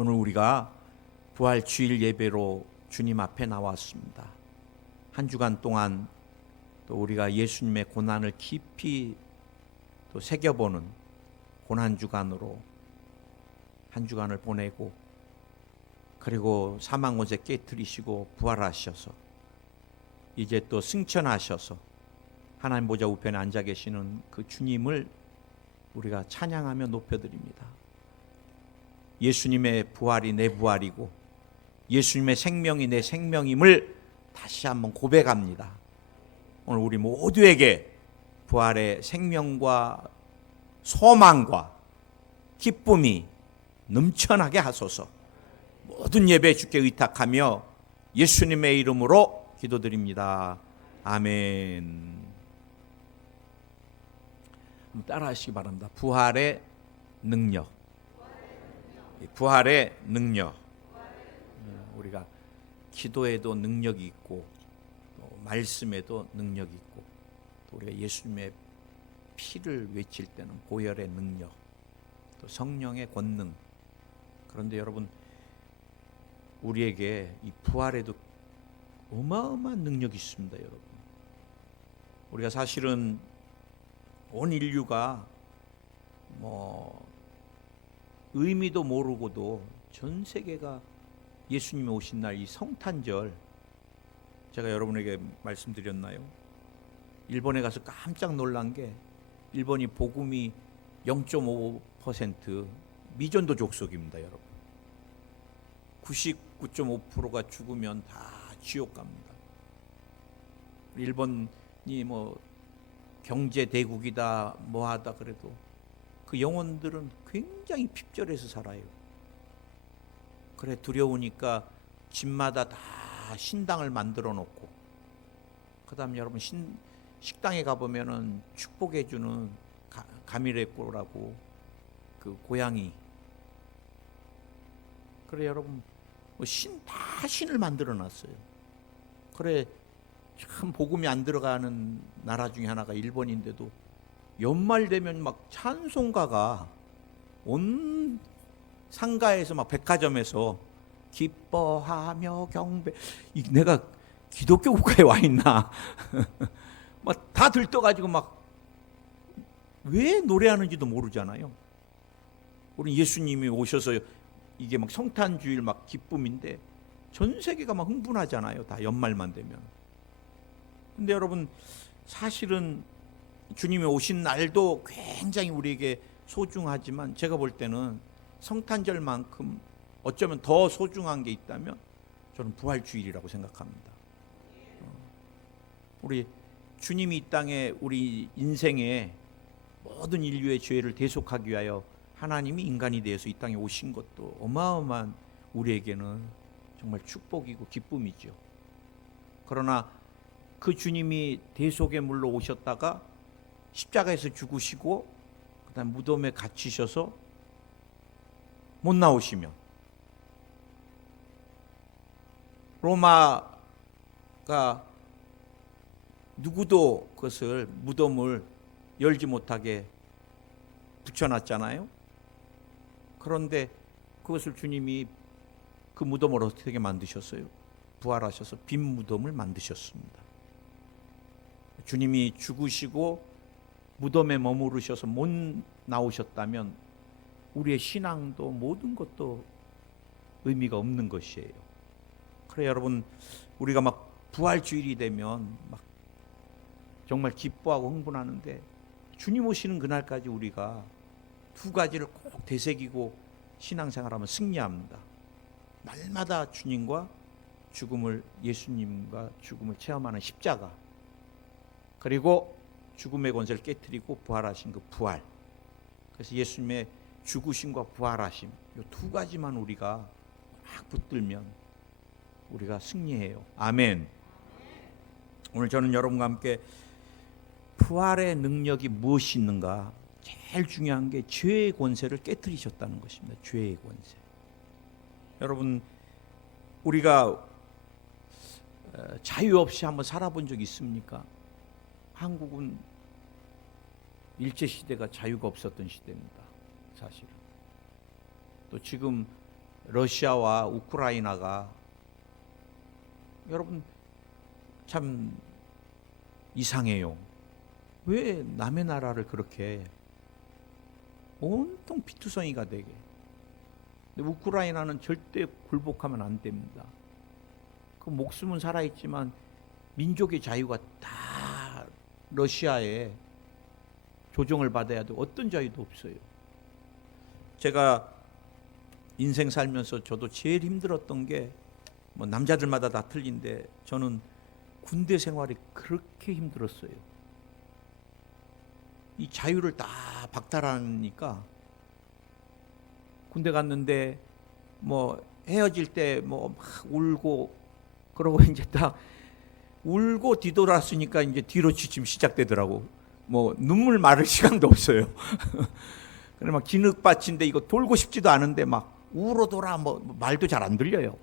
오늘 우리가 부활 주일 예배로 주님 앞에 나왔습니다. 한 주간 동안 또 우리가 예수님의 고난을 깊이 또 새겨보는 고난 주간으로 한 주간을 보내고, 그리고 사망 권세 깨뜨리시고 부활하셔서 이제 또 승천하셔서 하나님 보좌 우편에 앉아 계시는 그 주님을 우리가 찬양하며 높여드립니다. 예수님의 부활이 내 부활이고 예수님의 생명이 내 생명임을 다시 한번 고백합니다. 오늘 우리 모두에게 부활의 생명과 소망과 기쁨이 넘쳐나게 하소서. 모든 예배 주께 의탁하며 예수님의 이름으로 기도드립니다. 아멘. 따라 하시기 바랍니다. 부활의 능력. 부활의 능력. 우리가 기도에도 능력이 있고 또 말씀에도 능력이 있고, 또 우리가 예수님의 피를 외칠 때는 보혈의 능력, 또 성령의 권능. 그런데 여러분, 우리에게 이 부활에도 어마어마한 능력이 있습니다. 여러분, 우리가 사실은 온 인류가 의미도 모르고도 전 세계가 예수님이 오신 날 이 성탄절, 제가 여러분에게 말씀드렸나요? 일본에 가서 깜짝 놀란 게, 일본이 복음이 0.5% 미전도 족속입니다. 여러분, 99.5%가 죽으면 다 지옥 갑니다. 일본이 경제 대국이다 뭐하다 그래도 그 영혼들은 굉장히 핍절해서 살아요. 그래, 두려우니까 집마다 다 신당을 만들어 놓고, 그 다음 여러분 식당에 가보면은 축복해주는 가미레꼬라고 그 고양이, 그래 여러분 다 신을 만들어 놨어요. 그래, 참 복음이 안 들어가는 나라 중에 하나가 일본인데도 연말 되면 막 찬송가가 온 상가에서 막 백화점에서 기뻐하며 경배, 내가 기독교 국가에 와 있나 막 다 들떠가지고 막 왜 노래하는지도 모르잖아요. 우리 예수님이 오셔서 이게 막 성탄주일 막 기쁨인데 전 세계가 막 흥분하잖아요. 다 연말만 되면. 근데 여러분, 사실은 주님이 오신 날도 굉장히 우리에게 소중하지만, 제가 볼 때는 성탄절만큼 어쩌면 더 소중한 게 있다면 저는 부활주일이라고 생각합니다. 우리 주님이 이 땅에 우리 인생에 모든 인류의 죄를 대속하기 위하여 하나님이 인간이 되어서 이 땅에 오신 것도 어마어마한 우리에게는 정말 축복이고 기쁨이죠. 그러나 그 주님이 대속의 물로 오셨다가 십자가에서 죽으시고 그다음 무덤에 갇히셔서 못 나오시면, 로마가 누구도 그것을 무덤을 열지 못하게 붙여놨잖아요. 그런데 그것을 주님이 그 무덤을 어떻게 만드셨어요? 부활하셔서 빈 무덤을 만드셨습니다. 주님이 죽으시고 무덤에 머무르셔서 못 나오셨다면 우리의 신앙도 모든 것도 의미가 없는 것이에요. 그래 여러분, 우리가 막 부활주일이 되면 막 정말 기뻐하고 흥분하는데, 주님 오시는 그날까지 우리가 두 가지를 꼭 되새기고 신앙생활하면 승리합니다. 날마다 주님과 죽음을, 예수님과 죽음을 체험하는 십자가, 그리고 죽음의 권세를 깨뜨리고 부활하신 그 부활. 그래서 예수님의 죽으심과 부활하심, 이 두 가지만 우리가 막 붙들면 우리가 승리해요. 아멘. 오늘 저는 여러분과 함께 부활의 능력이 무엇이 있는가, 제일 중요한 게 죄의 권세를 깨뜨리셨다는 것입니다. 죄의 권세. 여러분, 우리가 자유 없이 한번 살아본 적 있습니까? 한국은 일제시대가 자유가 없었던 시대입니다. 사실은. 또 지금 러시아와 우크라이나가 여러분 참 이상해요. 왜 남의 나라를 그렇게 온통 피투성이가 되게. 근데 우크라이나는 절대 굴복하면 안 됩니다. 그 목숨은 살아있지만 민족의 자유가 다 러시아에 조정을 받아야 돼. 어떤 자유도 없어요. 제가 인생 살면서 저도 제일 힘들었던 게 뭐 남자들마다 다 틀린데 저는 군대 생활이 그렇게 힘들었어요. 이 자유를 다 박탈하니까 군대 갔는데 뭐 헤어질 때 뭐 막 울고 그러고 이제 딱 울고 뒤돌았으니까 이제 뒤로 취침 시작되더라고. 뭐 눈물 마를 시간도 없어요. 그래 막 진흙밭인데 이거 돌고 싶지도 않은데 막 우로 돌아 뭐 말도 잘 안 들려요.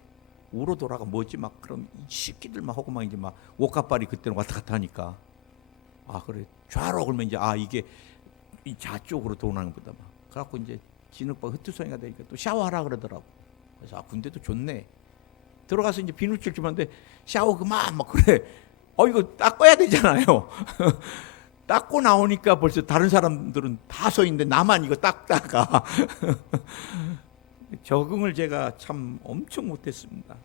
우로 돌아가 뭐지 막 그럼 이 새끼들 막 하고 막 이제 막 옷가발이 그때는 왔다 갔다 하니까 아 그래 좌로 그러면 이제 아 이게 이 좌쪽으로 도는 거다 막 그래갖고 이제 진흙밭 흩투성이가 되니까 또 샤워하라 그러더라고. 그래서 아 군대도 좋네. 들어가서 이제 비누칠 좀 하는데 샤워 그만 막 그래. 이거 닦아야 되잖아요. 닦고 나오니까 벌써 다른 사람들은 다 서 있는데 나만 이거 닦다가 적응을 제가 참 엄청 못했습니다.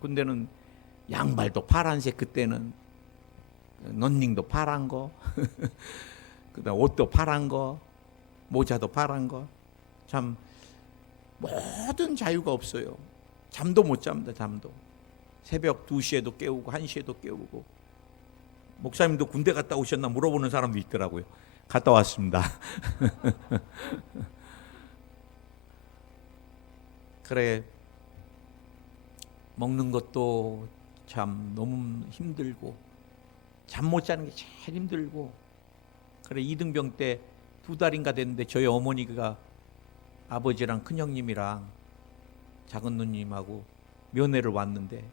군대는 양발도 파란색 그때는 런닝도 파란 거 그다음 옷도 파란 거 모자도 파란 거 참 모든 자유가 없어요. 잠도 못 잡니다. 잠도 새벽 2시에도 깨우고 1시에도 깨우고 목사님도 군대 갔다 오셨나 물어보는 사람도 있더라고요. 갔다 왔습니다. 그래 먹는 것도 참 너무 힘들고 잠 못 자는 게 제일 힘들고 그래 이등병 때 2달인가 됐는데 저희 어머니가 아버지랑 큰형님이랑 작은 누님하고 면회를 왔는데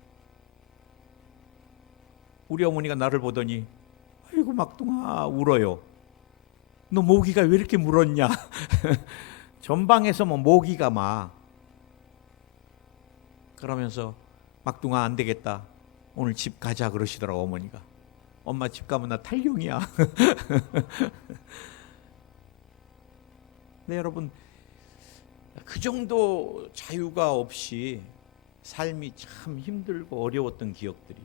우리 어머니가 나를 보더니 아이고 막둥아 울어요. 너 모기가 왜 이렇게 물었냐. 전방에서 뭐 모기가 막 그러면서 막둥아 안 되겠다 오늘 집 가자 그러시더라고. 어머니가 엄마 집 가면 나 탈영이야. 네 여러분 그 정도 자유가 없이 삶이 참 힘들고 어려웠던 기억들이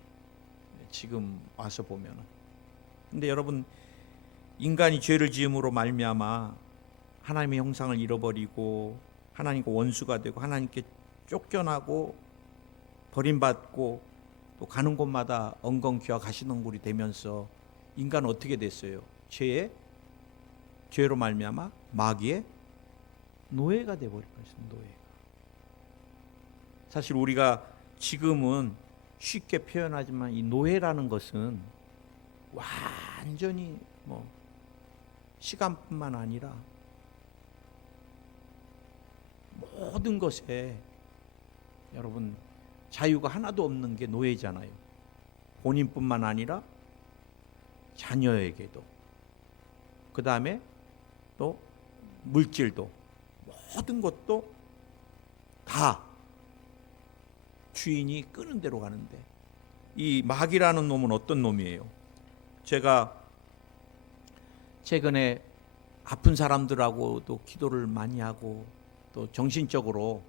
지금 와서 보면 근데 여러분 인간이 죄를 지음으로 말미암아 하나님의 형상을 잃어버리고 하나님과 원수가 되고 하나님께 쫓겨나고 버림받고 또 가는 곳마다 엉겅퀴와 가시덩굴이 되면서 인간은 어떻게 됐어요? 죄로 말미암아 마귀의 노예가 되어버린 것입니다. 노예가. 사실 우리가 지금은 쉽게 표현하지만 이 노예라는 것은 완전히 뭐 시간뿐만 아니라 모든 것에 여러분 자유가 하나도 없는 게 노예잖아요. 본인뿐만 아니라 자녀에게도 그 다음에 또 물질도 모든 것도 다 주인이 끄는 대로 가는데 이 마귀라는 놈은 어떤 놈이에요? 제가 최근에 아픈 사람들하고도 기도를 많이 하고 또 정신적으로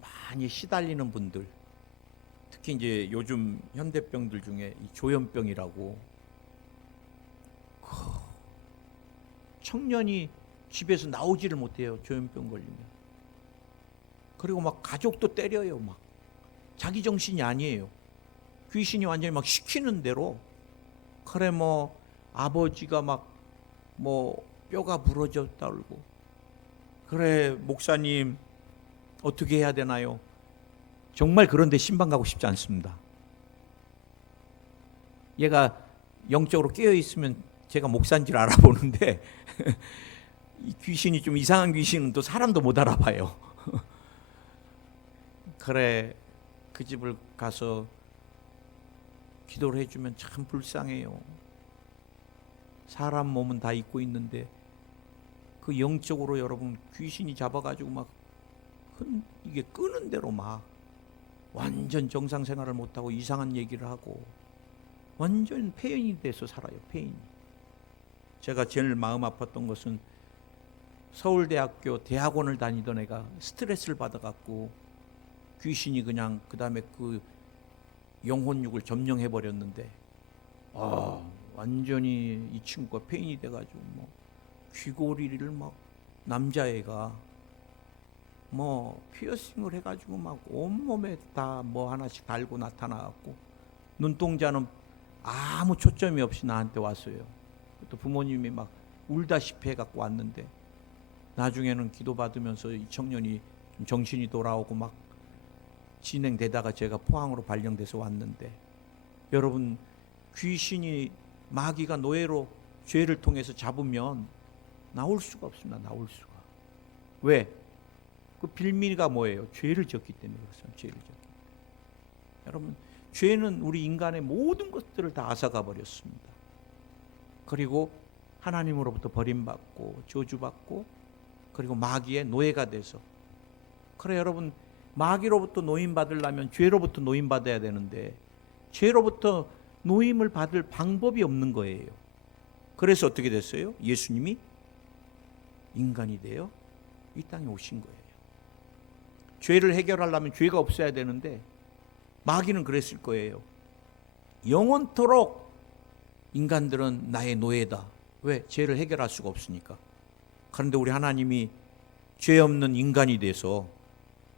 많이 시달리는 분들 특히 이제 요즘 현대병들 중에 이 조현병이라고 청년이 집에서 나오지를 못해요. 조현병 걸리면. 그리고 막 가족도 때려요. 막 자기 정신이 아니에요. 귀신이 완전히 막 시키는 대로 그래 뭐 아버지가 막 뭐 뼈가 부러졌다 그러고 그래 목사님 어떻게 해야 되나요? 정말 그런데 신방 가고 싶지 않습니다. 얘가 영적으로 깨어 있으면 제가 목사인 줄 알아보는데 이 귀신이 좀 이상한 귀신은 또 사람도 못 알아봐요. 그래 그 집을 가서 기도를 해주면 참 불쌍해요. 사람 몸은 다 입고 있는데 그 영적으로 여러분 귀신이 잡아가지고 막 이게 끄는 대로 막 완전 정상 생활을 못하고 이상한 얘기를 하고 완전 폐인이 돼서 살아요. 폐인. 제가 제일 마음 아팠던 것은 서울대학교 대학원을 다니던 애가 스트레스를 받아갖고 귀신이 그냥 그 다음에 그 영혼육을 점령해 버렸는데 완전히 이 친구가 폐인이 돼가지고 뭐 귀고리를 막 남자애가 뭐 피어싱을 해가지고 막 온몸에 다 뭐 하나씩 달고 나타나갖고 눈동자는 아무 초점이 없이 나한테 왔어요. 또 부모님이 막 울다시피 해갖고 왔는데 나중에는 기도받으면서 이 청년이 좀 정신이 돌아오고 막 진행되다가 제가 포항으로 발령돼서 왔는데, 여러분, 귀신이 마귀가 노예로 죄를 통해서 잡으면 나올 수가 없습니다. 나올 수가. 왜? 그 빌미가 뭐예요? 죄를 졌기 때문에 그렇습니다. 죄를 졌기 때문에. 여러분, 죄는 우리 인간의 모든 것들을 다 앗아가 버렸습니다. 그리고 하나님으로부터 버림받고 저주받고 그리고 마귀의 노예가 돼서, 그래 여러분, 마귀로부터 노임받으려면 죄로부터 노임받아야 되는데 죄로부터 노임을 받을 방법이 없는 거예요. 그래서 어떻게 됐어요? 예수님이 인간이 되어 이 땅에 오신 거예요. 죄를 해결하려면 죄가 없어야 되는데 마귀는 그랬을 거예요. 영원토록 인간들은 나의 노예다. 왜? 죄를 해결할 수가 없으니까. 그런데 우리 하나님이 죄 없는 인간이 돼서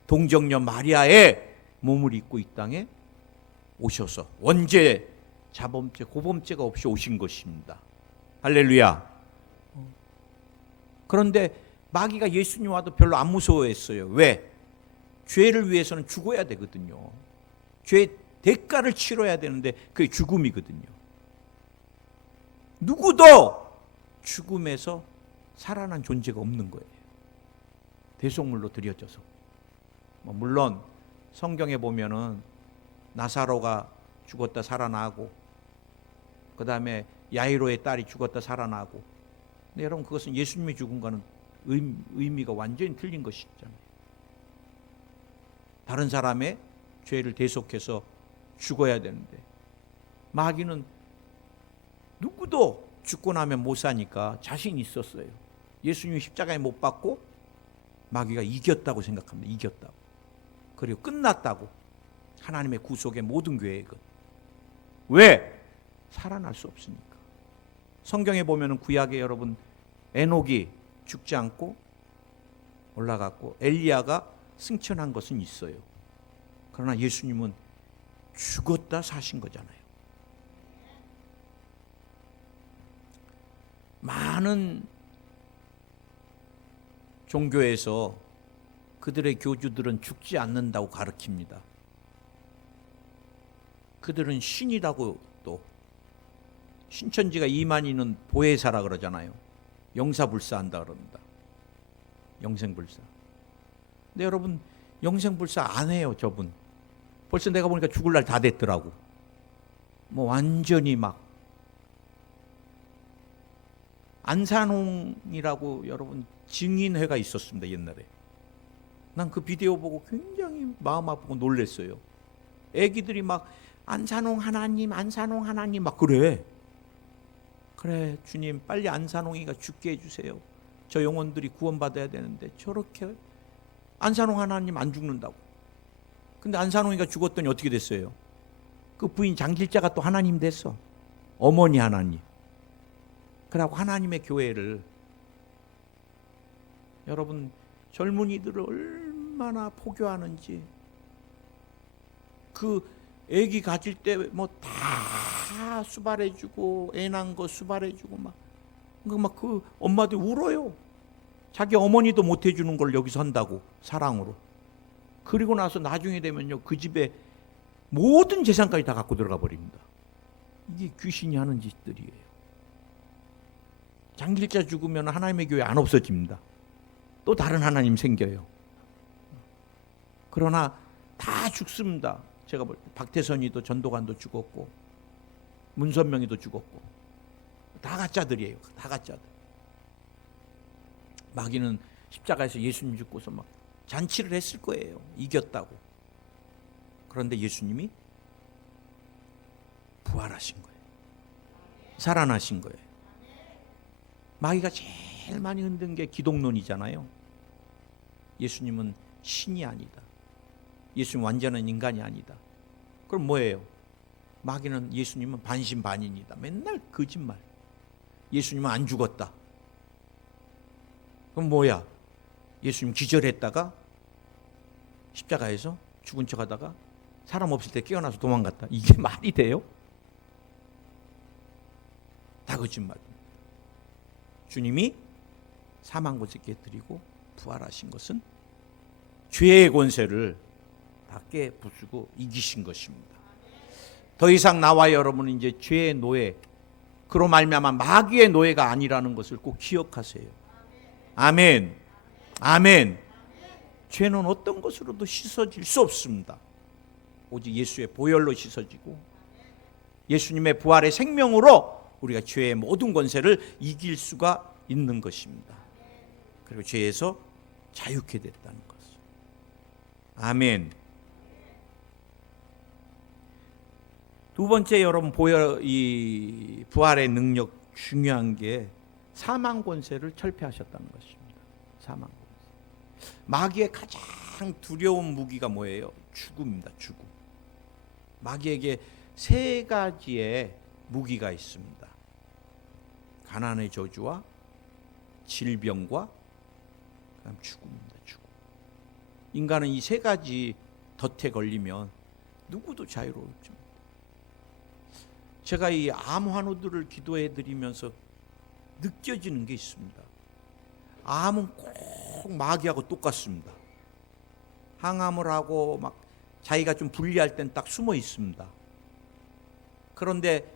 동정녀 마리아의 몸을 입고 이 땅에 오셔서 원죄, 자범죄, 고범죄가 없이 오신 것입니다. 할렐루야. 그런데 마귀가 예수님 와도 별로 안 무서워했어요. 왜? 죄를 위해서는 죽어야 되거든요. 죄의 대가를 치러야 되는데 그게 죽음이거든요. 누구도 죽음에서 살아난 존재가 없는 거예요. 대속물로 드려져서. 물론 성경에 보면은 나사로가 죽었다 살아나고 그 다음에 야이로의 딸이 죽었다 살아나고, 근데 여러분 그것은 예수님이 죽은 거는 의미가 완전히 틀린 것이잖아요. 다른 사람의 죄를 대속해서 죽어야 되는데 마귀는 누구도 죽고 나면 못 사니까 자신 있었어요. 예수님이 십자가에 못 박고 마귀가 이겼다고 생각합니다. 이겼다고. 그리고 끝났다고. 하나님의 구속의 모든 계획은. 왜? 살아날 수 없으니까. 성경에 보면은 구약에 여러분 에녹이 죽지 않고 올라갔고 엘리야가 승천한 것은 있어요. 그러나 예수님은 죽었다 사신 거잖아요. 많은 종교에서 그들의 교주들은 죽지 않는다고 가르칩니다. 그들은 신이라고, 또 신천지가 이만희는 보혜사라 그러잖아요. 영사불사한다 그럽니다. 영생불사. 근데 여러분 영생불사 안 해요. 저분 벌써 내가 보니까 죽을 날 다 됐더라고. 뭐 완전히 막 안산홍이라고 여러분 증인회가 있었습니다. 옛날에. 난 그 비디오 보고 굉장히 마음 아프고 놀랐어요. 애기들이 막 안산홍 하나님, 안산홍 하나님 막 그래. 그래 주님 빨리 안산홍이가 죽게 해주세요. 저 영혼들이 구원받아야 되는데 저렇게 안산홍 하나님 안 죽는다고. 근데 안산홍이가 죽었더니 어떻게 됐어요? 그 부인 장길자가 또 하나님 됐어. 어머니 하나님. 그래갖고 하나님의 교회를, 여러분 젊은이들을 얼마나 포교하는지. 그 애기 가질 때 뭐 다 수발해주고 애 난 거 수발해주고 막 그 엄마들 울어요. 자기 어머니도 못 해주는 걸 여기서 한다고, 사랑으로. 그리고 나서 나중에 되면요 그 집에 모든 재산까지 다 갖고 들어가 버립니다. 이게 귀신이 하는 짓들이에요. 장길자 죽으면 하나님의 교회 안 없어집니다. 또 다른 하나님 생겨요. 그러나 다 죽습니다. 제가 볼 때 박태선이도 전도관도 죽었고 문선명이도 죽었고 다 가짜들이에요. 다 가짜들. 마귀는 십자가에서 예수님 죽고서 막 잔치를 했을 거예요. 이겼다고. 그런데 예수님이 부활하신 거예요. 살아나신 거예요. 마귀가 제일 많이 흔든 게 기독론이잖아요. 예수님은 신이 아니다. 예수님 완전한 인간이 아니다. 그럼 뭐예요? 마귀는 예수님은 반신반인이다. 맨날 거짓말. 예수님은 안 죽었다. 그럼 뭐야? 예수님 기절했다가 십자가에서 죽은 척하다가 사람 없을 때 깨어나서 도망갔다. 이게 말이 돼요? 다 거짓말입니다. 주님이 사망 권세 깨뜨리고 부활하신 것은 죄의 권세를 다 깨부수고 이기신 것입니다. 더 이상 나와 여러분은 이제 죄의 노예, 그로 말미암아 마귀의 노예가 아니라는 것을 꼭 기억하세요. 아멘. 아멘. 죄는 어떤 것으로도 씻어질 수 없습니다. 오직 예수의 보혈로 씻어지고 예수님의 부활의 생명으로 우리가 죄의 모든 권세를 이길 수가 있는 것입니다. 그리고 죄에서 자유케 됐다는 것. 아멘. 두 번째, 여러분 이 부활의 능력 중요한 게 사망 권세를 철폐하셨다는 것입니다. 사망 권세. 마귀의 가장 두려운 무기가 뭐예요? 죽음입니다. 죽음. 마귀에게 세 가지의 무기가 있습니다. 가난의 저주와 질병과 그다음 죽음입니다. 죽음. 인간은 이 세 가지 덫에 걸리면 누구도 자유롭지 못해요. 제가 이 암 환우들을 기도해 드리면서 느껴지는 게 있습니다. 암은 꼭 마귀하고 똑같습니다. 항암을 하고 막 자기가 좀 불리할 땐 딱 숨어 있습니다. 그런데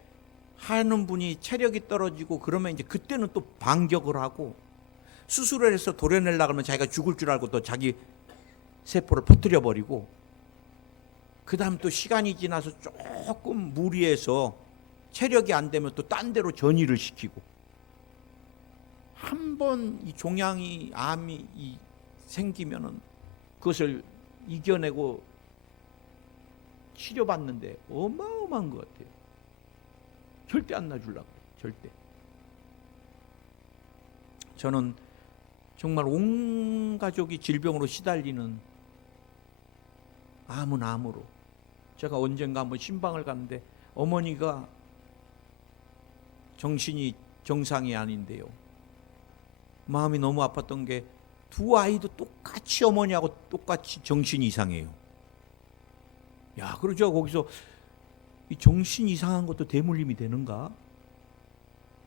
하는 분이 체력이 떨어지고 그러면 이제 그때는 또 반격을 하고, 수술을 해서 도려내려고 하면 자기가 죽을 줄 알고 또 자기 세포를 퍼뜨려 버리고, 그 다음 또 시간이 지나서 조금 무리해서 체력이 안 되면 또 딴 데로 전이를 시키고, 한 번 이 종양이 암이 생기면은 그것을 이겨내고 치료받는데 어마어마한 것 같아요. 절대 안 놔주려고. 절대. 저는 정말 온 가족이 질병으로 시달리는, 암은 암으로. 제가 언젠가 한번 신방을 갔는데 어머니가 정신이 정상이 아닌데요. 마음이 너무 아팠던 게 두 아이도 똑같이 어머니하고 똑같이 정신이 이상해요. 야, 그러죠. 거기서 이 정신 이상한 것도 대물림이 되는가?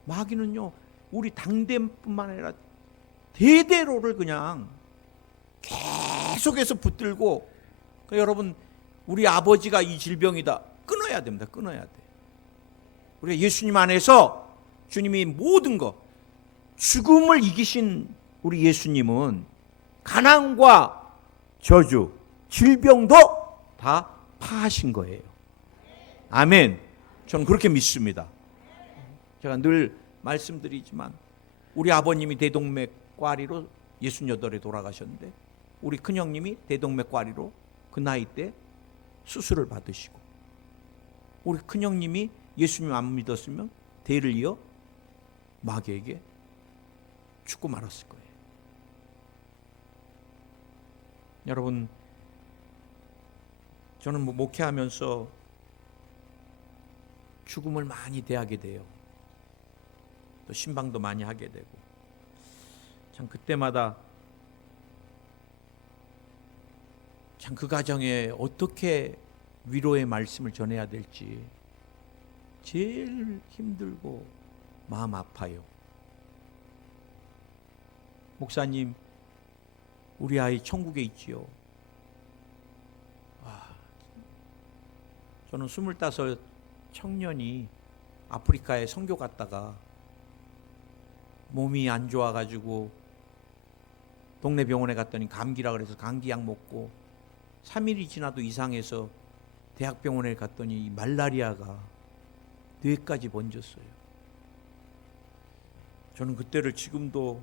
마귀는요, 우리 당대뿐만 아니라 대대로를 그냥 계속해서 붙들고, 그러니까 여러분, 우리 아버지가 이 질병이다. 끊어야 됩니다. 끊어야 돼. 우리 예수님 안에서 주님이 모든 것, 죽음을 이기신 우리 예수님은 가난과 저주, 질병도 다 파하신 거예요. 아멘. 저는 그렇게 믿습니다. 제가 늘 말씀드리지만 우리 아버님이 대동맥과리로 68에 돌아가셨는데, 우리 큰형님이 대동맥과리로 그 나이 때 수술을 받으시고, 우리 큰형님이 예수님 안 믿었으면 대를 이어 마귀에게 죽고 말았을 거예요. 여러분, 저는 목회하면서 죽음을 많이 대하게 돼요. 또 신방도 많이 하게 되고, 참 그때마다 참 그 가정에 어떻게 위로의 말씀을 전해야 될지 제일 힘들고 마음 아파요. 목사님, 우리 아이 천국에 있지요. 저는 25 청년이 아프리카에 선교 갔다가 몸이 안 좋아가지고 동네 병원에 갔더니 감기라 그래서 감기약 먹고 3일이 지나도 이상해서 대학병원에 갔더니 말라리아가 뇌까지 번졌어요. 저는 그때를 지금도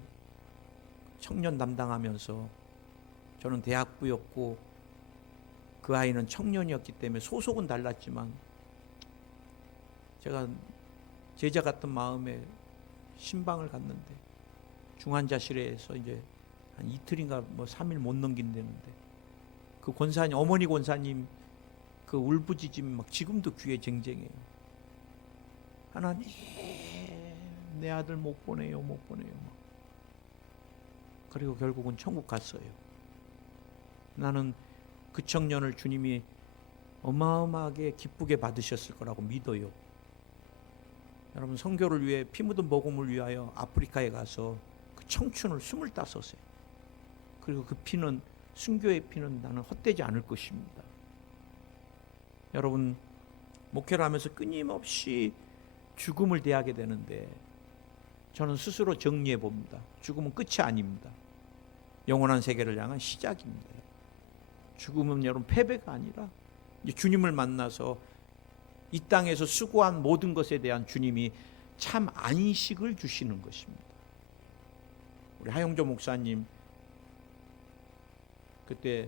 청년 담당하면서 저는 대학부였고 그 아이는 청년이었기 때문에 소속은 달랐지만 제가 제자 같은 마음에 신방을 갔는데 중환자실에서 이제 한 이틀인가 뭐 3일 못 넘긴다는데 그 권사님, 어머니 권사님 그 울부짖음 막 지금도 귀에 쟁쟁해요. 하나님, 내 아들 못 보내요, 못 보내요. 그리고 결국은 천국 갔어요. 나는 그 청년을 주님이 어마어마하게 기쁘게 받으셨을 거라고 믿어요. 여러분, 선교를 위해 피 묻은 복음을 위하여 아프리카에 가서 그 청춘을 25세, 그리고 그 피는, 순교의 피는 나는 헛되지 않을 것입니다. 여러분, 목회를 하면서 끊임없이 죽음을 대하게 되는데 저는 스스로 정리해 봅니다. 죽음은 끝이 아닙니다. 영원한 세계를 향한 시작입니다. 죽음은 여러분 패배가 아니라 이제 주님을 만나서 이 땅에서 수고한 모든 것에 대한 주님이 참 안식을 주시는 것입니다. 우리 하영조 목사님 그때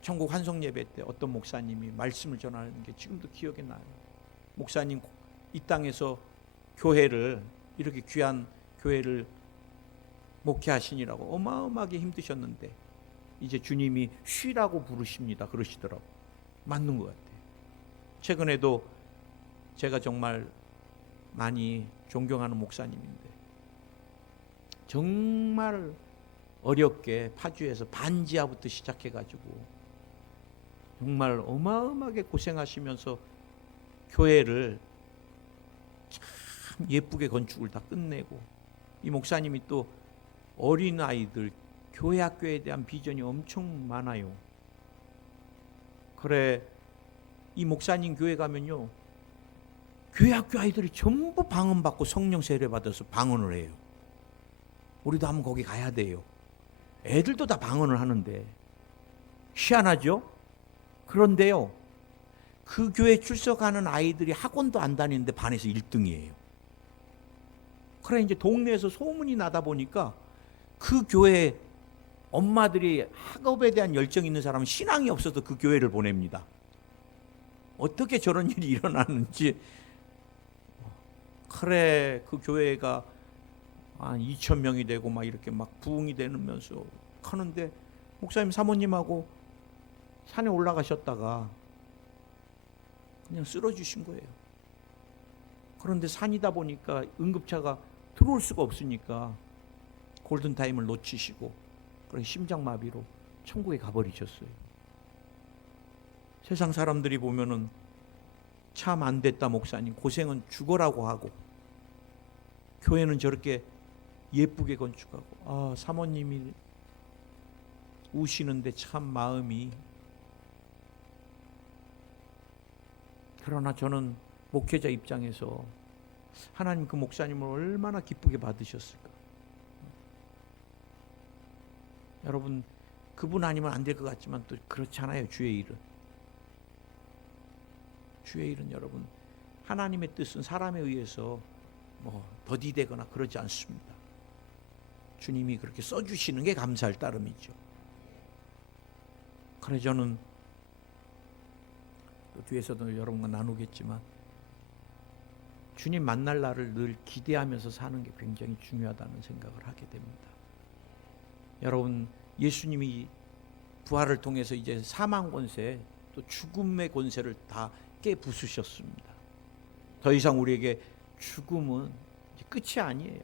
천국 환송 예배 때 어떤 목사님이 말씀을 전하는 게 지금도 기억에 나요. 목사님 이 땅에서 교회를, 이렇게 귀한 교회를 목회하시느라고 어마어마하게 힘드셨는데 이제 주님이 쉬라고 부르십니다 그러시더라고. 맞는 것 같아요. 최근에도 제가 정말 많이 존경하는 목사님인데 정말 어렵게 파주에서 반지하부터 시작해가지고 정말 어마어마하게 고생하시면서 교회를 참 예쁘게 건축을 다 끝내고, 이 목사님이 또 어린아이들 교회 학교에 대한 비전이 엄청 많아요. 그래, 이 목사님 교회 가면요 교회 학교 아이들이 전부 방언받고 성령 세례 받아서 방언을 해요. 우리도 한번 거기 가야 돼요. 애들도 다 방언을 하는데 희한하죠? 그런데요 그 교회 출석하는 아이들이 학원도 안 다니는데 반에서 1등이에요. 그래, 이제 동네에서 소문이 나다 보니까 그 교회 엄마들이 학업에 대한 열정이 있는 사람은 신앙이 없어도 그 교회를 보냅니다. 어떻게 저런 일이 일어나는지. 그래, 그 교회가 한 2,000명이 되고 막 이렇게 막 부흥이 되면서 하는데 목사님 사모님하고 산에 올라가셨다가 그냥 쓰러지신 거예요. 그런데 산이다 보니까 응급차가 들어올 수가 없으니까 골든타임을 놓치시고 그래서 심장마비로 천국에 가버리셨어요. 세상 사람들이 보면은 참 안 됐다 목사님, 고생은 죽어라고 하고 교회는 저렇게 예쁘게 건축하고, 아, 사모님이 우시는데 참 마음이. 그러나 저는 목회자 입장에서 하나님 그 목사님을 얼마나 기쁘게 받으셨을까. 여러분, 그분 아니면 안 될 것 같지만 또 그렇잖아요. 주의 일은 여러분, 하나님의 뜻은 사람에 의해서 뭐 더디되거나 그러지 않습니다. 주님이 그렇게 써주시는 게 감사할 따름이죠. 그래, 저는 또 뒤에서도 여러분과 나누겠지만 주님 만날 날을 늘 기대하면서 사는 게 굉장히 중요하다는 생각을 하게 됩니다. 여러분, 예수님이 부활을 통해서 이제 사망 권세, 또 죽음의 권세를 다 깨부수셨습니다. 더 이상 우리에게 죽음은 이제 끝이 아니에요.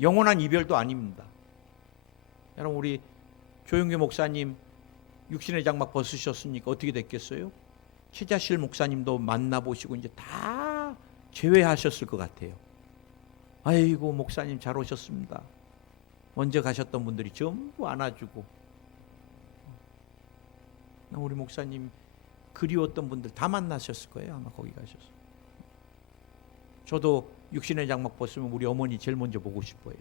영원한 이별도 아닙니다. 여러분, 우리 조용규 목사님 육신의 장막 벗으셨으니까 어떻게 됐겠어요? 최자실 목사님도 만나보시고 이제 다 제외하셨을 것 같아요. 아이고, 목사님 잘 오셨습니다. 먼저 가셨던 분들이 전부 안아주고, 우리 목사님 그리웠던 분들 다 만나셨을 거예요. 아마 거기 가셔서. 저도 육신의 장막 벗으면 우리 어머니 제일 먼저 보고 싶어요.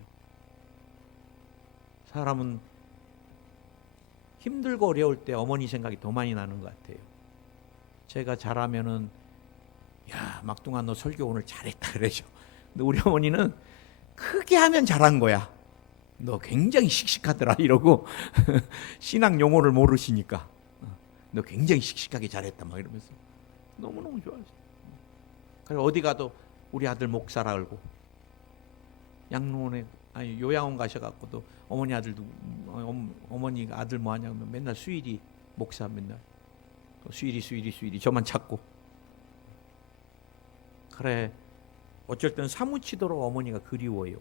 사람은 힘들고 어려울 때 어머니 생각이 더 많이 나는 것 같아요. 제가 잘하면은 야, 막둥아 너 설교 오늘 잘했다 그러죠. 근데 우리 어머니는 크게 하면 잘한 거야. 너 굉장히 씩씩하더라 이러고 신앙 용어를 모르시니까 너 굉장히 씩씩하게 잘했다 막 이러면서 너무너무 좋아하세요. 그래서 어디 가도 우리 아들 목사라 그러고 양로원에 아니 요양원 가셔갖고도 어머니 아들도 어머니 아들 뭐 하냐면 맨날 수일이 목사 맨날 수일이 저만 찾고 그래 어쩔 때는 사무치도록 어머니가 그리워요.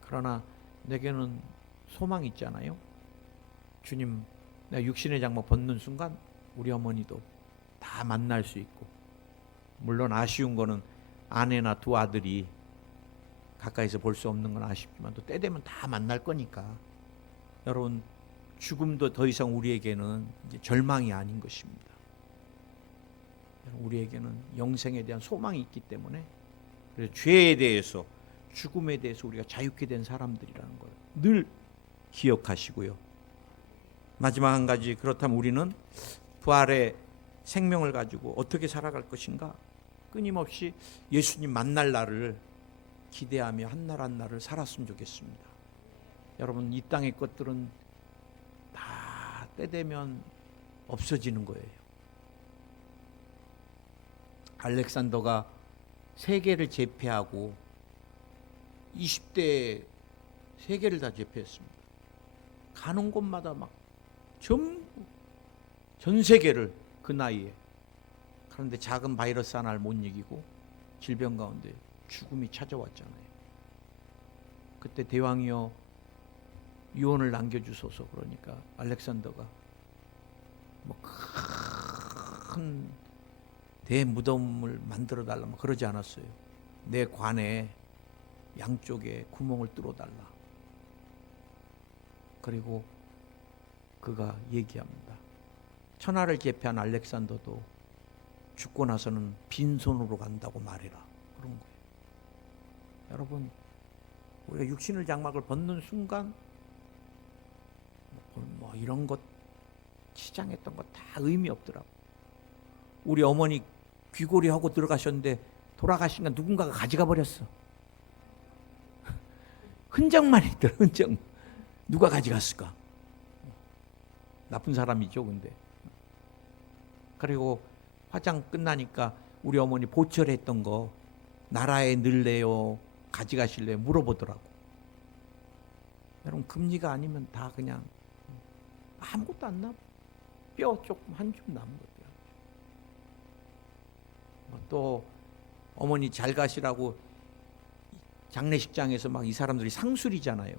그러나 내게는 소망이 있잖아요. 주님 내가 육신의 장막 벗는 순간 우리 어머니도 다 만날 수 있고 물론 아쉬운 거는 아내나 두 아들이 가까이서 볼 수 없는 건 아쉽지만 또 때 되면 다 만날 거니까 여러분 죽음도 더 이상 우리에게는 이제 절망이 아닌 것입니다. 우리에게는 영생에 대한 소망이 있기 때문에 그래서 죄에 대해서 죽음에 대해서 우리가 자유케 된 사람들이라는 걸 늘 기억하시고요. 마지막 한 가지 그렇다면 우리는 부활의 생명을 가지고 어떻게 살아갈 것인가 끊임없이 예수님 만날 날을 기대하며 한 날 한 날을 살았으면 좋겠습니다. 여러분 이 땅의 것들은 다 때되면 없어지는 거예요. 알렉산더가 세계를 제패하고 20대에 세계를 다 제패했습니다. 가는 곳마다 막 전부 전 세계를 그 나이에 그런데 작은 바이러스 하나를 못 이기고 질병 가운데 죽음이 찾아왔잖아요. 그때 대왕이여 유언을 남겨주소서 그러니까 알렉산더가 뭐 큰 대무덤을 만들어 달라 뭐 그러지 않았어요. 내 관에 양쪽에 구멍을 뚫어 달라. 그리고 그가 얘기합니다. 천하를 제패한 알렉산더도 죽고 나서는 빈손으로 간다고 말해라. 그런 거예요. 여러분 우리가 육신의 장막을 벗는 순간 뭐 이런 것 치장했던 거 다 의미 없더라고. 우리 어머니 귀걸이 하고 들어가셨는데 돌아가시니까 누군가가 가져가 버렸어. 흔적만 있더라. 흔적. 누가 가져갔을까? 나쁜 사람이죠 근데. 그리고 화장 끝나니까 우리 어머니 보철했던 거 나라에 넣을래요? 가져가실래요? 물어보더라고. 여러분 금리가 아니면 다 그냥 아무것도 안 남아. 뼈 조금 한 줌 남은 거예요. 또 어머니 잘 가시라고 장례식장에서 막 이 사람들이 상술이잖아요.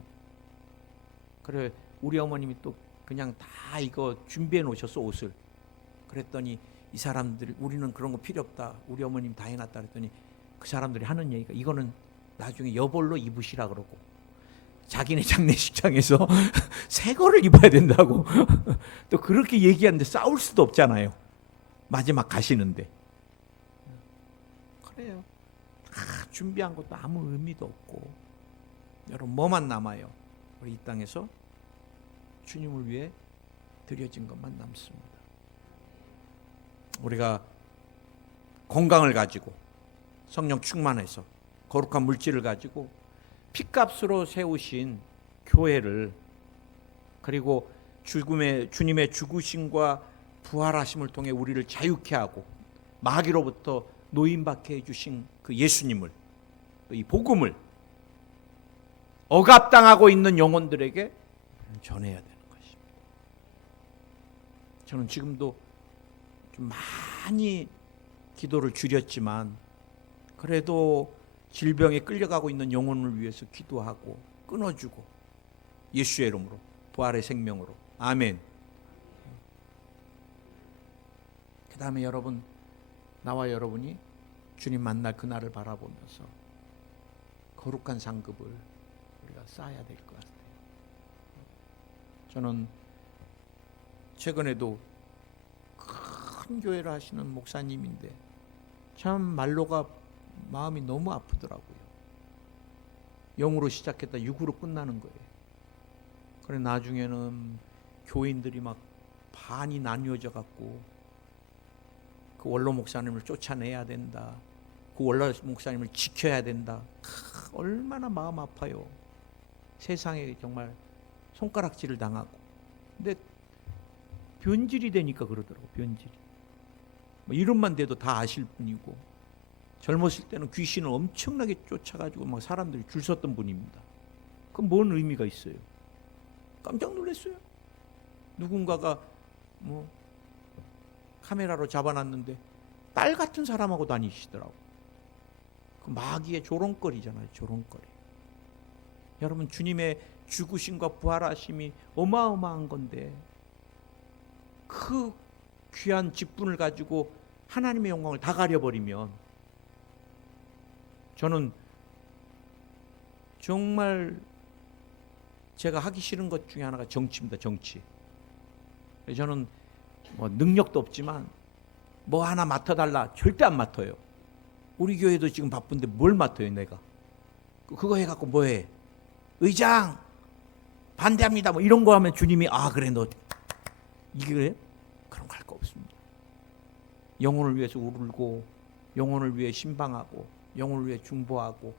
그래 우리 어머님이 또 그냥 다 이거 준비해 놓으셨어 옷을. 그랬더니 이 사람들 우리는 그런 거 필요 없다. 우리 어머님 다 해놨다 그랬더니 그 사람들이 하는 얘기가 이거는 나중에 여벌로 입으시라 그러고 자기네 장례식장에서 새 거를 입어야 된다고 또 그렇게 얘기하는데 싸울 수도 없잖아요. 마지막 가시는데. 그래요. 다 준비한 것도 아무 의미도 없고 여러분 뭐만 남아요? 우리 이 땅에서 주님을 위해 드려진 것만 남습니다. 우리가 건강을 가지고 성령 충만해서 거룩한 물질을 가지고 피값으로 세우신 교회를 그리고 주님의 죽으심과 부활하심을 통해 우리를 자유케 하고 마귀로부터 노임받게 해주신 그 예수님을 이 복음을 억압당하고 있는 영혼들에게 전해야 되는 것입니다. 저는 지금도 좀 많이 기도를 줄였지만 그래도 질병에 끌려가고 있는 영혼을 위해서 기도하고 끊어주고 예수의 이름으로 부활의 생명으로 아멘. 그 다음에 여러분 나와 여러분이 주님 만날 그날을 바라보면서 거룩한 상급을 우리가 쌓아야 될 것 같아요. 저는 최근에도 큰 교회를 하시는 목사님인데 참 말로가 마음이 너무 아프더라고요. 영으로 시작했다 육으로 끝나는 거예요. 그래 나중에는 교인들이 막 반이 나뉘어져 갖고 그 원로 목사님을 쫓아내야 된다. 그 원로 목사님을 지켜야 된다. 얼마나 마음 아파요. 세상에 정말 손가락질을 당하고, 근데 변질이 되니까 그러더라고. 변질이 뭐 이름만 돼도 다 아실 분이고, 젊었을 때는 귀신을 엄청나게 쫓아가지고 막 사람들이 줄 섰던 분입니다. 그럼 뭔 의미가 있어요? 깜짝 놀랐어요. 누군가가 뭐 카메라로 잡아놨는데 딸 같은 사람하고 다니시더라고. 그 마귀의 조롱거리잖아요. 조롱거리. 여러분, 주님의 죽으심과 부활하심이 어마어마한 건데 그 귀한 직분을 가지고 하나님의 영광을 다 가려버리면, 저는 정말 제가 하기 싫은 것 중에 하나가 정치입니다. 정치. 저는 뭐 능력도 없지만 뭐 하나 맡아달라 절대 안 맡아요. 우리 교회도 지금 바쁜데 뭘 맡아요 내가. 그거 해갖고 뭐해. 의장 반대합니다 뭐 이런 거 하면 주님이 아 그래 너 이게 그래? 그런 거 할 거 없습니다. 영혼을 위해서 울고, 영혼을 위해 신방하고, 영혼을 위해 중보하고,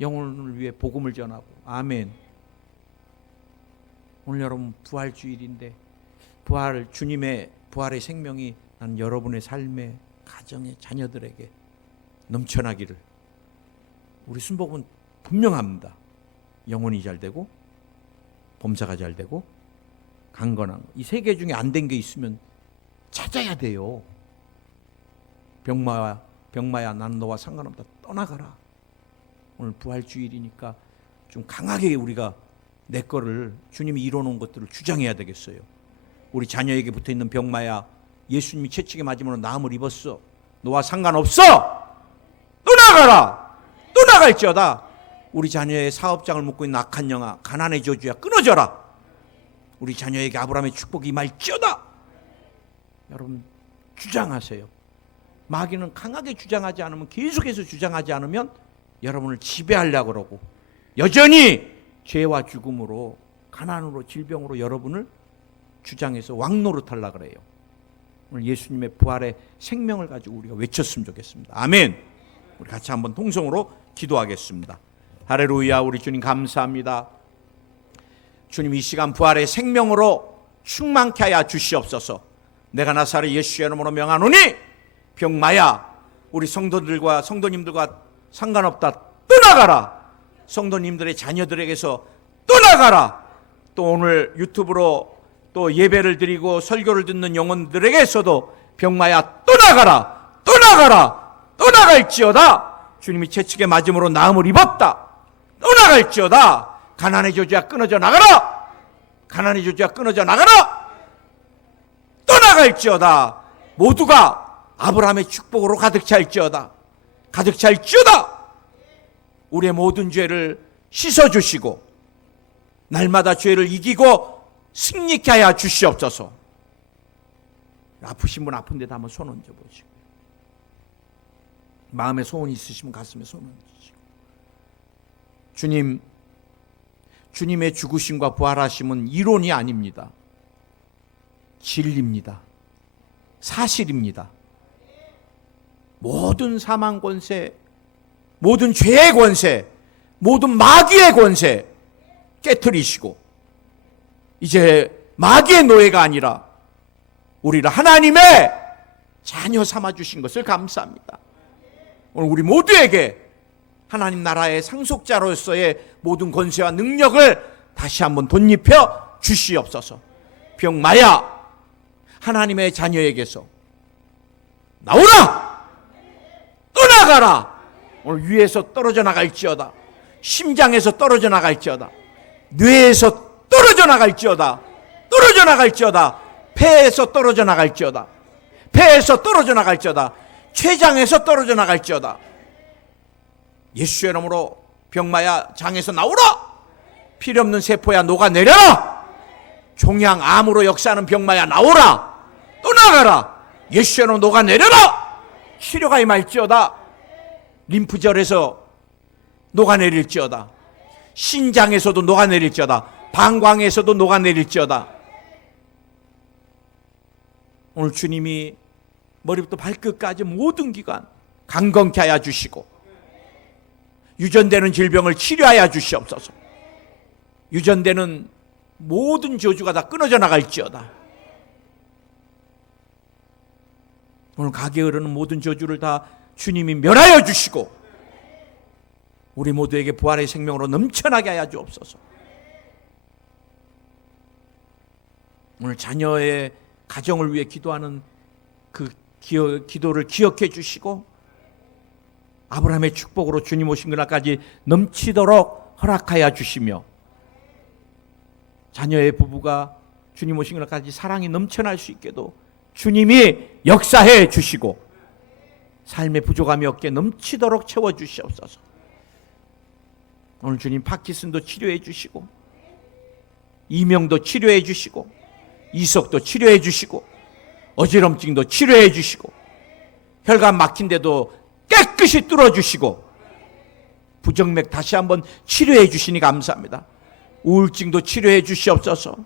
영혼을 위해 복음을 전하고. 아멘. 오늘 여러분 부활주일인데 주님의 부활의 생명이 난 여러분의 삶에, 가정에, 자녀들에게 넘쳐나기를. 우리 순복음은 분명합니다. 영혼이 잘 되고, 범사가 잘 되고, 강건한 거. 이 세 개 중에 안 된 게 있으면 찾아야 돼요. 병마야 나는 너와 상관없다. 떠나가라. 오늘 부활주일이니까 좀 강하게 우리가 내 거를, 주님이 이뤄놓은 것들을 주장해야 되겠어요. 우리 자녀에게 붙어있는 병마야, 예수님이 채찍에 맞으므로 나음을 입었어. 너와 상관없어. 떠나가라. 떠나갈지어다. 우리 자녀의 사업장을 묶고 있는 악한 영아, 가난의 저주야 끊어져라. 우리 자녀에게 아브라함의 축복이 임할지어다. 여러분 주장하세요. 마귀는 강하게 주장하지 않으면, 계속해서 주장하지 않으면 여러분을 지배하려고 그러고, 여전히 죄와 죽음으로, 가난으로, 질병으로 여러분을 주장해서 왕노릇하려고 그래요. 오늘 예수님의 부활의 생명을 가지고 우리가 외쳤으면 좋겠습니다. 아멘. 우리 같이 한번 통성으로 기도하겠습니다. 할렐루야. 우리 주님 감사합니다. 주님 이 시간 부활의 생명으로 충만케 하여 주시옵소서. 내가 나사렛 예수의 이름으로 명하노니 병마야, 우리 성도들과 성도님들과 상관없다. 떠나가라. 성도님들의 자녀들에게서 떠나가라. 또 오늘 유튜브로 또 예배를 드리고 설교를 듣는 영혼들에게서도 병마야 떠나가라. 떠나가라. 떠나갈지어다. 주님이 채찍에 맞음으로 나음을 입었다. 떠나갈지어다. 가난의 저주야 끊어져 나가라. 가난의 저주야 끊어져 나가라. 떠나갈지어다. 모두가 아브라함의 축복으로 가득 찰지어다. 가득 찰지어다. 우리의 모든 죄를 씻어주시고 날마다 죄를 이기고 승리케 하여 주시옵소서. 아프신 분 아픈 데다 한번 손 얹어보시고, 마음에 소원이 있으시면 가슴에 손 얹으시고. 주님, 주님의 죽으심과 부활하심은 이론이 아닙니다. 진리입니다. 사실입니다. 모든 사망 권세, 모든 죄의 권세, 모든 마귀의 권세 깨트리시고 이제 마귀의 노예가 아니라 우리를 하나님의 자녀 삼아주신 것을 감사합니다. 오늘 우리 모두에게 하나님 나라의 상속자로서의 모든 권세와 능력을 다시 한번 덧입혀 주시옵소서. 병마야, 하나님의 자녀에게서 나오라. 떠나가라. 오늘 위에서 떨어져 나갈지어다. 심장에서 떨어져 나갈지어다. 뇌에서 떨어져 나갈지어다. 떨어져 나갈지어다. 폐에서 떨어져 나갈지어다. 폐에서 떨어져 나갈지어다. 췌장에서 떨어져 나갈지어다. 예수의 이름으로 병마야 장에서 나오라. 필요없는 세포야 녹아내려라. 종양 암으로 역사하는 병마야 나오라. 떠나가라. 예수의 이름으로 녹아내려라. 치료가 임할지어다. 림프절에서 녹아내릴지어다. 신장에서도 녹아내릴지어다. 방광에서도 녹아내릴지어다. 오늘 주님이 머리부터 발끝까지 모든 기관 강건케 하여 주시고 유전되는 질병을 치료하여 주시옵소서. 유전되는 모든 저주가 다 끊어져 나갈지어다. 오늘 가게에 흐르는 모든 저주를 다 주님이 멸하여 주시고 우리 모두에게 부활의 생명으로 넘쳐나게 하여 주옵소서. 오늘 자녀의 가정을 위해 기도하는 그 기도를 기억해 주시고 아브라함의 축복으로 주님 오신 그날까지 넘치도록 허락하여 주시며 자녀의 부부가 주님 오신 그날까지 사랑이 넘쳐날 수 있게도 주님이 역사해 주시고 삶의 부족함이 없게 넘치도록 채워 주시옵소서. 오늘 주님 파키슨도 치료해 주시고 이명도 치료해 주시고 이석도 치료해 주시고 어지럼증도 치료해 주시고 혈관 막힌데도 깨끗이 뚫어 주시고 부정맥 다시 한번 치료해 주시니 감사합니다. 우울증도 치료해 주시옵소서.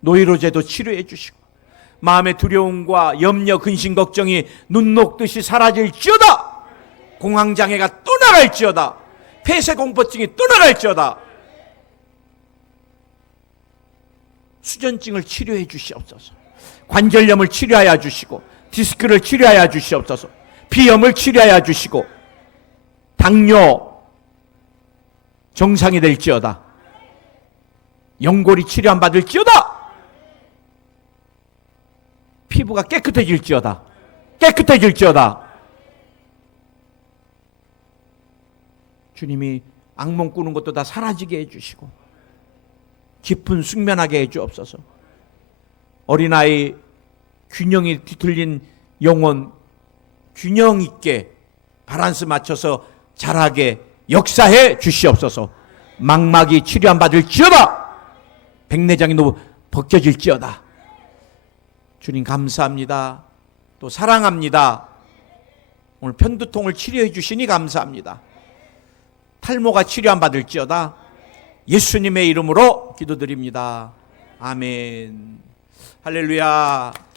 노이로제도 치료해 주시고 마음의 두려움과 염려, 근심, 걱정이 눈 녹듯이 사라질지어다. 공황장애가 또 나갈지어다. 폐쇄공포증이 또 나갈지어다. 수전증을 치료해 주시옵소서. 관절염을 치료하여 주시고 디스크를 치료하여 주시옵소서. 비염을 치료하여 주시고 당뇨 정상이 될지어다. 연골이 치료 안 받을지어다. 피부가 깨끗해질지어다. 깨끗해질지어다. 주님이 악몽 꾸는 것도 다 사라지게 해주시고 깊은 숙면하게 해주옵소서. 어린아이 균형이 뒤틀린 영혼 균형 있게 밸런스 맞춰서 자라게 역사해 주시옵소서. 망막이 치료 안 받을지어다. 백내장이 벗겨질지어다. 주님 감사합니다. 또 사랑합니다. 오늘 편두통을 치료해 주시니 감사합니다. 탈모가 치료 안 받을지어다. 예수님의 이름으로 기도드립니다. 아멘. 할렐루야.